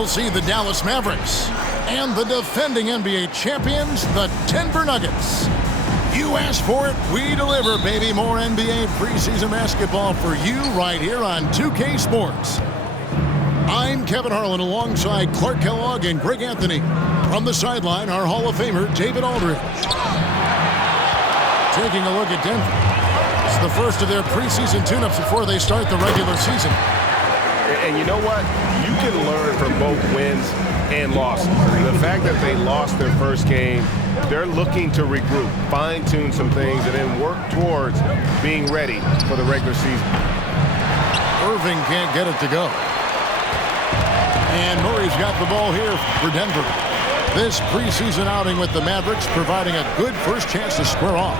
We'll see the Dallas Mavericks and the defending NBA champions, the Denver Nuggets. You asked for it, we deliver, baby. More NBA preseason basketball for you right here on 2K Sports. I'm Kevin Harlan alongside Clark Kellogg and Greg Anthony. From the sideline, our Hall of Famer, David Aldridge. Taking a look at Denver. It's the first of their preseason tune-ups before they start the regular season. And you know what? You can learn from both wins and losses. The fact that they lost their first game, they're looking to regroup, fine-tune some things, and then work towards being ready for the regular season. Irving can't get it to go. And Murray's got the ball here for Denver. This preseason outing with the Mavericks providing a good first chance to square off.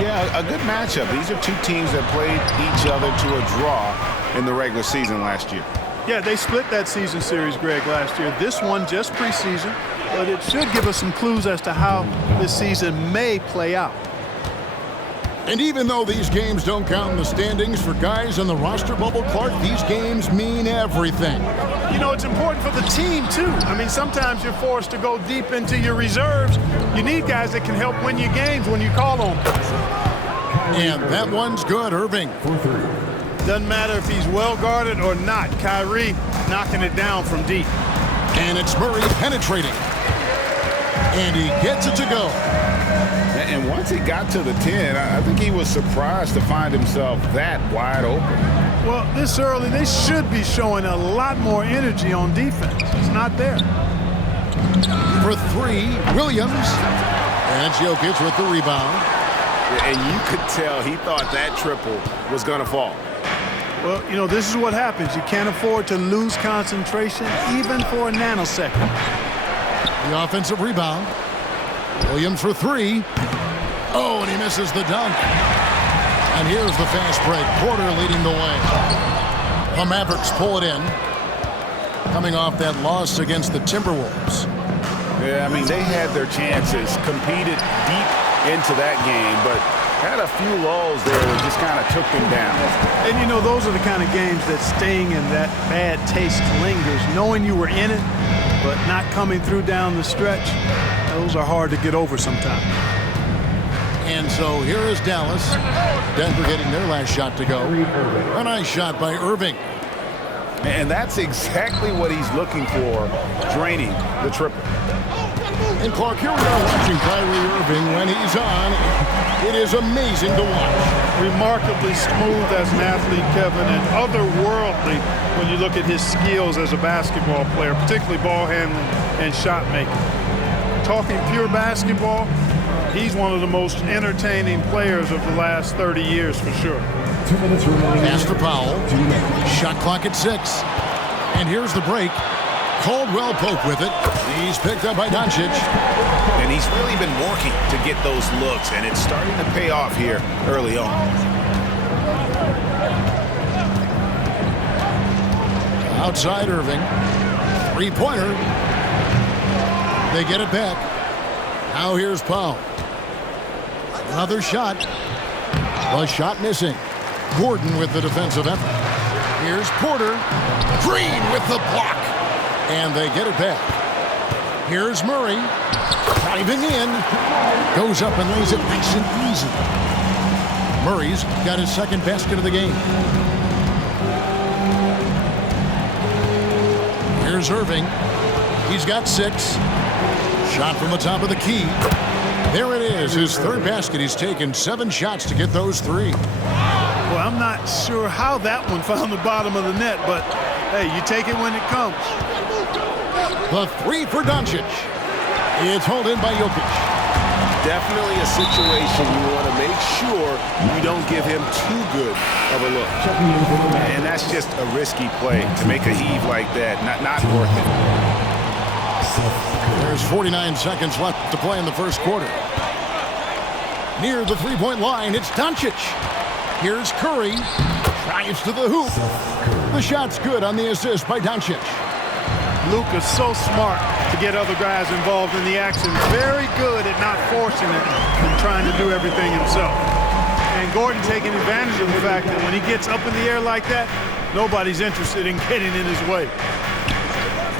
Yeah, a good matchup. These are two teams that played each other to a draw in the regular season last year. Yeah, they split that season series, Greg, last year. This one just preseason, but it should give us some clues as to how this season may play out. And even though these games don't count in the standings for guys on the roster bubble, Clark, these games mean everything. You know, it's important for the team, too. I mean, sometimes you're forced to go deep into your reserves. You need guys that can help win your games when you call on them. And that one's good, Irving. Doesn't matter if he's well guarded or not. Kyrie knocking it down from deep. And it's Murray penetrating. And he gets it to go. And once he got to the 10, I think he was surprised to find himself that wide open. Well, this early, they should be showing a lot more energy on defense. It's not there. For three, Williams. And it's Jokic with the rebound. And you could tell he thought that triple was going to fall. Well, you know, this is what happens. You can't afford to lose concentration even for a nanosecond. The offensive rebound. Williams for three. Oh, and he misses the dunk. And here's the fast break. Porter leading the way. The Mavericks pull it in. Coming off that loss against the Timberwolves. Yeah, I mean, they had their chances, competed deep into that game, but had a few lulls there that just kind of took them down. And, you know, those are the kind of games that sting and that bad taste lingers. Knowing you were in it, but not coming through down the stretch, those are hard to get over sometimes. And so here is Dallas. Denver getting their last shot to go. A nice shot by Irving. And that's exactly what he's looking for, draining the triple. And Clark, here we are watching Kyrie Irving when he's on. It is amazing to watch. Remarkably smooth as an athlete, Kevin, and otherworldly when you look at his skills as a basketball player, particularly ball handling and shot making. Talking pure basketball, he's one of the most entertaining players of the last 30 years for sure. 2 minutes remaining. Pass to Powell. Shot clock at 6. And here's the break. Caldwell Pope with it. He's picked up by Doncic. And he's really been working to get those looks, and it's starting to pay off here early on. Outside Irving. Three-pointer. They get it back. Now here's Powell. Another shot. The shot missing. Gordon with the defensive effort. Here's Porter. Green with the block. And they get it back. Here's Murray. Driving in. Goes up and lays it nice and easy. Murray's got his second basket of the game. Here's Irving. He's got 6. Shot from the top of the key. There it is, his third basket. He's taken 7 shots to get those 3. Well, I'm not sure how that one found the bottom of the net, but, hey, you take it when it comes. The 3 for Doncic. It's hauled in by Jokic. Definitely a situation you want to make sure you don't give him too good of a look. And that's just a risky play to make a heave like that. Not worth it. There's 49 seconds left to play in the first quarter. Near the three-point line, it's Doncic. Here's Curry. Drives to the hoop. The shot's good on the assist by Doncic. LUKA's so smart to get other guys involved in the action. Very good at not forcing it and trying to do everything himself. And Gordon taking advantage of the fact that when he gets up in the air like that, nobody's interested in getting in his way.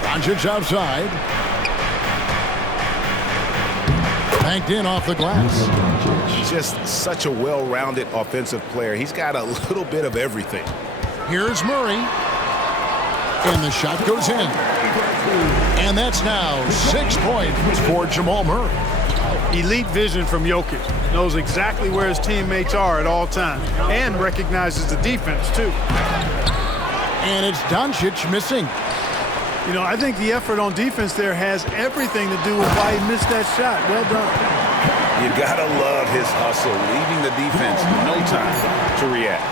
Doncic outside. Banked in off the glass. Just such a well-rounded offensive player. He's got a little bit of everything. Here's Murray. And the shot goes in. And that's now 6 points for Jamal Murray. Elite vision from Jokic. Knows exactly where his teammates are at all times. And recognizes the defense, too. And it's Doncic missing. You know, I think the effort on defense there has everything to do with why he missed that shot. Well done. You gotta love his hustle, leaving the defense no time to react.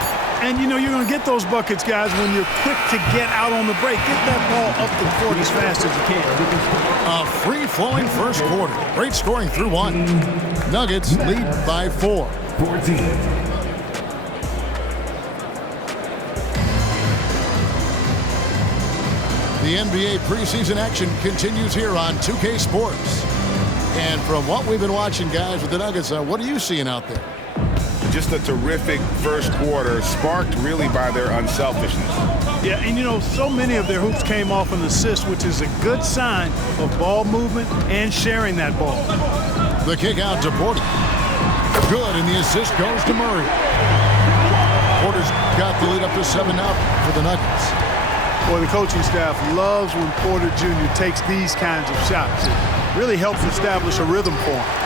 And, you know, you're going to get those buckets, guys, when you're quick to get out on the break. Get that ball up the court as fast as you can. A free-flowing first quarter. Great scoring through one. Nuggets lead by 4. 14. The NBA preseason action continues here on 2K Sports. And from what we've been watching, guys, with the Nuggets, what are you seeing out there? Just a terrific first quarter, sparked really by their unselfishness. Yeah, and you know, so many of their hoops came off an assist, which is a good sign of ball movement and sharing that ball. The kick out to Porter. Good, and the assist goes to Murray. Porter's got the lead up to 7 now for the Nuggets. Boy, the coaching staff loves when Porter Jr. takes these kinds of shots. It really helps establish a rhythm for him.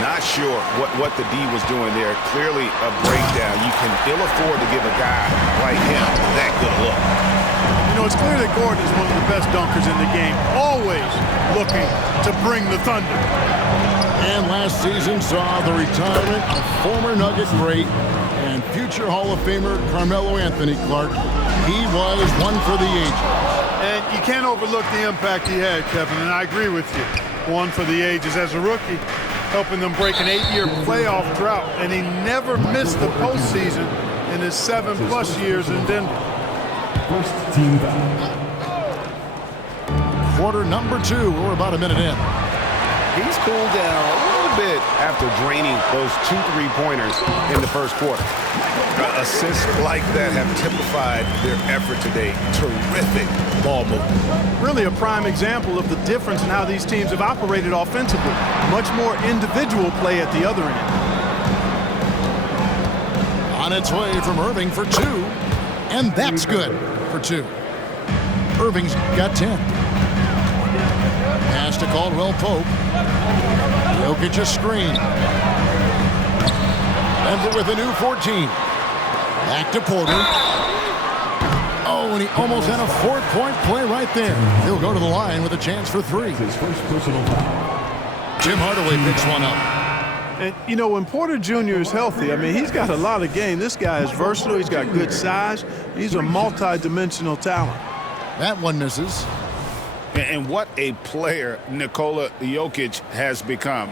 Not sure what the D was doing there. Clearly a breakdown. You can ill afford to give a guy like him that good look. You know, it's clear that Gordon is one of the best dunkers in the game, always looking to bring the thunder. And last season saw the retirement of former Nugget great and future Hall of Famer Carmelo Anthony Clark. He was one for the ages. And you can't overlook the impact he had, Kevin, and I agree with you. One for the ages as a rookie, helping them break an 8-year playoff drought, and he never missed the postseason in his 7+ years in Denver. First team foul. Quarter number 2. We're about a minute in. He's cooled down a little bit after draining those 2 3-pointers in the first quarter. Assists like that have typified their effort today. Terrific ball movement. Really a prime example of the difference in how these teams have operated offensively. Much more individual play at the other end. On its way from Irving for 2. And that's good for 2. Irving's got 10. Pass to Caldwell Pope. Jokic a screen. Denver with a new 14. Back to Porter. Oh, and he almost had a 4-point play right there. He'll go to the line with a chance for 3. His first personal foul. Tim Hardaway picks one up. And, you know, when Porter Jr. is healthy, I mean, he's got a lot of game. This guy is versatile. He's got good size. He's a multi-dimensional talent. That one misses. And what a player Nikola Jokic has become.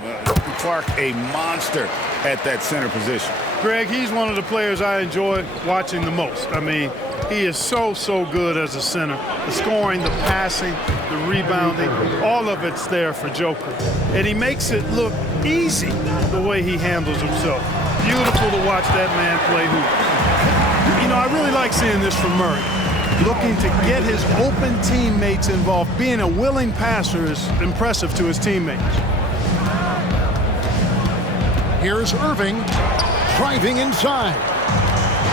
Clark, a monster at that center position. Greg, he's one of the players I enjoy watching the most. I mean, he is so good as a center. The scoring, the passing, the rebounding, all of it's there for Joker. And he makes it look easy the way he handles himself. Beautiful to watch that man play hoop. You know, I really like seeing this from Murray. Looking to get his open teammates involved. Being a willing passer is impressive to his teammates. Here's Irving driving inside.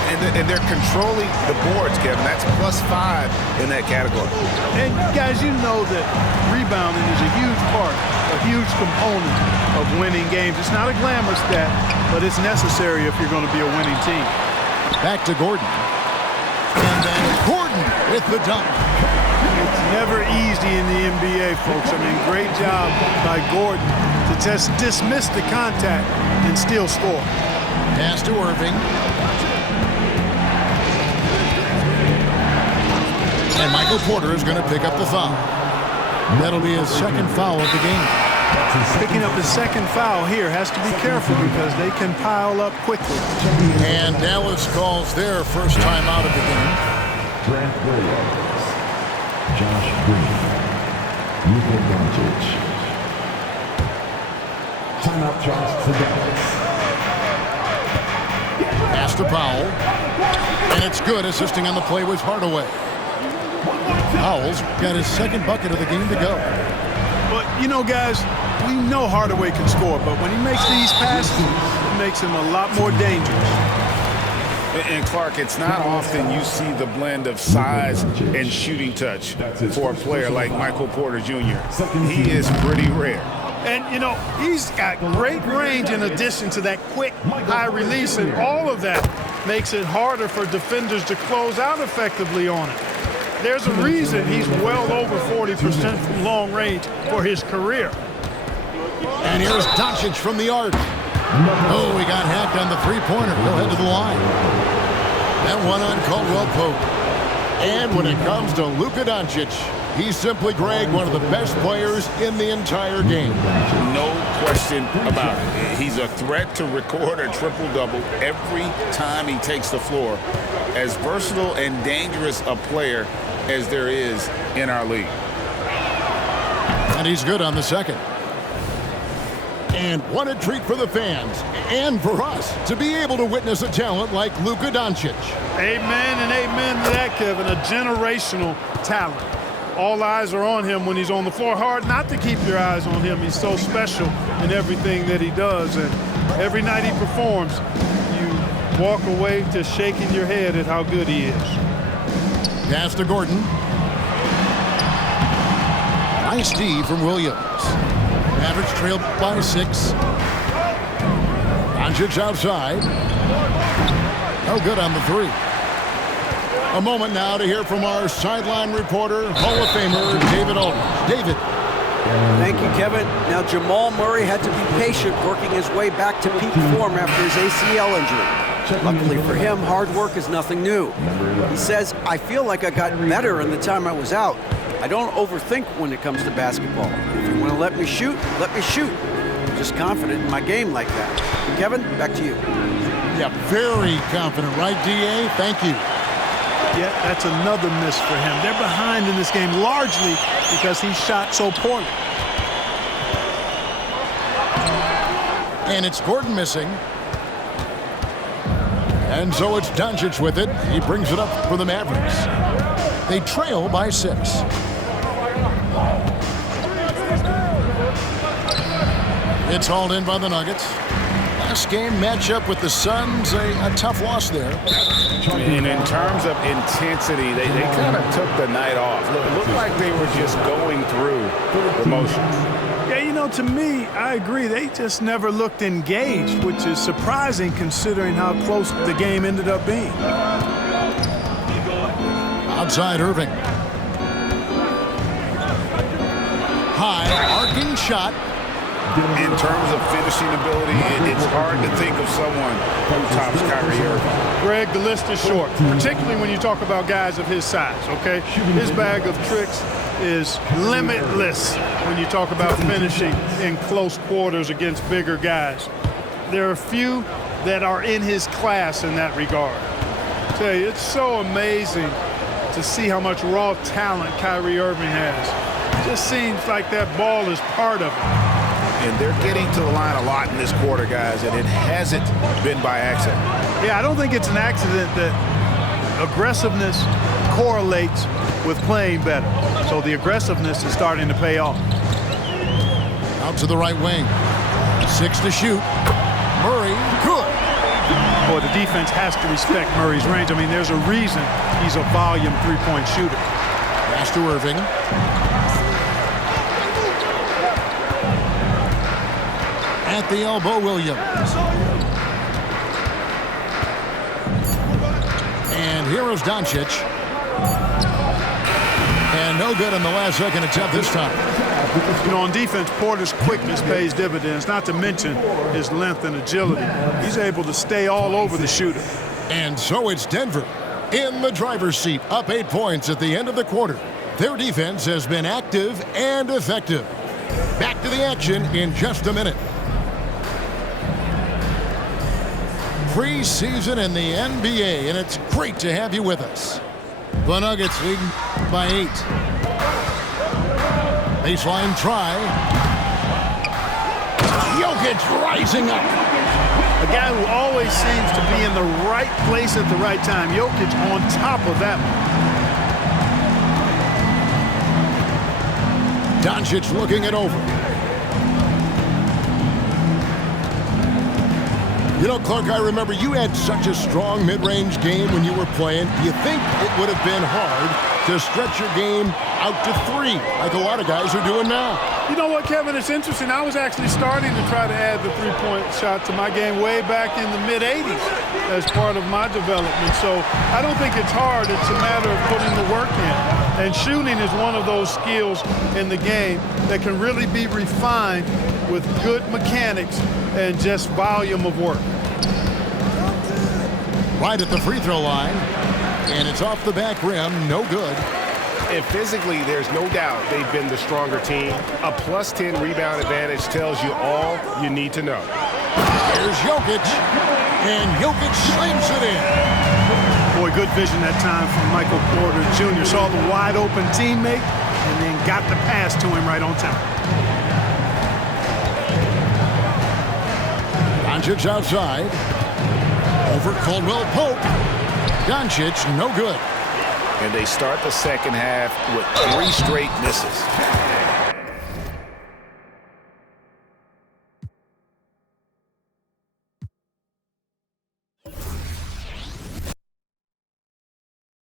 And they're controlling the boards, Kevin. That's +5 in that category. And guys, you know that rebounding is a huge part, a huge component of winning games. It's not a glamour stat, but it's necessary if you're going to be a winning team. Back to Gordon. And then Gordon with the dunk. It's never easy in the NBA, folks. I mean, great job by Gordon to just dismiss the contact and still score. Pass to Irving. And Michael Porter is going to pick up the foul. That'll be his second foul of the game. Picking up his second foul here. Has to be careful because they can pile up quickly. And Dallas calls their first time out of the game. Grant Williams. Josh Green. LUKA Doncic. Timeout charge to Dallas. Pass to Powell. And it's good. Assisting on the play was Hardaway. Howell's got his second bucket of the game to go. But, you know, guys, we know Hardaway can score, but when he makes these passes, it makes him a lot more dangerous. And Clark, it's not often you see the blend of size and shooting touch for a player like Michael Porter Jr. He is pretty rare. And, you know, he's got great range in addition to that quick, high release, and all of that makes it harder for defenders to close out effectively on it. There's a reason he's well over 40% from long range for his career. And here's Doncic from the arc. Oh, he got hacked on the three-pointer. He'll head to the line. That one on Caldwell Pope. And when it comes to LUKA Doncic, he's simply, Greg, one of the best players in the entire game. No question about it. He's a threat to record a triple-double every time he takes the floor. As versatile and dangerous a player as there is in our league. And he's good on the second. And what a treat for the fans and for us to be able to witness a talent like LUKA Doncic. Amen and amen to that, Kevin. A generational talent. All eyes are on him when he's on the floor. Hard not to keep your eyes on him. He's so special in everything that he does. And every night he performs, you walk away to shaking your head at how good he is. Pass to Gordon. Nice D from Williams. Mavericks trail by 6. Doncic outside. No good on the 3. A moment now to hear from our sideline reporter, Hall of Famer David Aldridge. David. Thank you, Kevin. Now, Jamal Murray had to be patient working his way back to peak form after his ACL injury. Luckily for him, hard work is nothing new. He says, I feel like I got better in the time I was out. I don't overthink when it comes to basketball. If you want to let me shoot, let me shoot. I'm just confident in my game like that. Kevin, back to you. Yeah, very confident, right, D.A.? Thank you. Yeah, that's another miss for him. They're behind in this game largely because he shot so poorly. And it's Gordon missing. And so it's Doncic with it. He brings it up for the Mavericks. They trail by 6. It's hauled in by the Nuggets. Last game matchup with the Suns, a tough loss there. And in terms of intensity, they kind of took the night off. It looked like they were just going through the motions. Yeah, you know, to me, I agree. They just never looked engaged, which is surprising considering how close the game ended up being. Outside Irving. High, arcing shot. In terms of finishing ability, it's hard to think of someone who tops Kyrie Irving. Greg, the list is short, particularly when you talk about guys of his size, okay? His bag of tricks is limitless when you talk about finishing in close quarters against bigger guys. There are few that are in his class in that regard. I tell you, it's so amazing to see how much raw talent Kyrie Irving has. It just seems like that ball is part of it. And they're getting to the line a lot in this quarter, guys, and it hasn't been by accident. Yeah, I don't think it's an accident that aggressiveness correlates with playing better. So the aggressiveness is starting to pay off. Out to the right wing. 6 to shoot. Murray, good. Boy, the defense has to respect Murray's range. I mean, there's a reason he's a volume three-point shooter. Pass to Irving. At the elbow, Williams. And here is Doncic. And no good on the last second attempt this time. You know, on defense, Porter's quickness pays dividends, not to mention his length and agility. He's able to stay all over the shooter. And so it's Denver in the driver's seat, up 8 points at the end of the quarter. Their defense has been active and effective. Back to the action in just a minute. Preseason in the NBA, and it's great to have you with us. The Nuggets lead by 8. Baseline try. Jokic rising up. A guy who always seems to be in the right place at the right time. Jokic on top of that one. Doncic looking it over. You know, Clark, I remember you had such a strong mid-range game when you were playing. Do you think it would have been hard to stretch your game out to 3 like a lot of guys are doing now? You know what, Kevin? It's interesting. I was actually starting to try to add the three-point shot to my game way back in the mid-'80s as part of my development. So I don't think it's hard. It's a matter of putting the work in. And shooting is one of those skills in the game that can really be refined with good mechanics and just volume of work. Right at the free throw line, and it's off the back rim, no good. And physically, there's no doubt they've been the stronger team. A +10 rebound advantage tells you all you need to know. Here's Jokic, and Jokic slams it in. Boy, good vision that time from Michael Porter Jr. Saw the wide open teammate and then got the pass to him right on time. Doncic outside. Over Caldwell Pope. Doncic, no good. And they start the second half with 3 straight misses.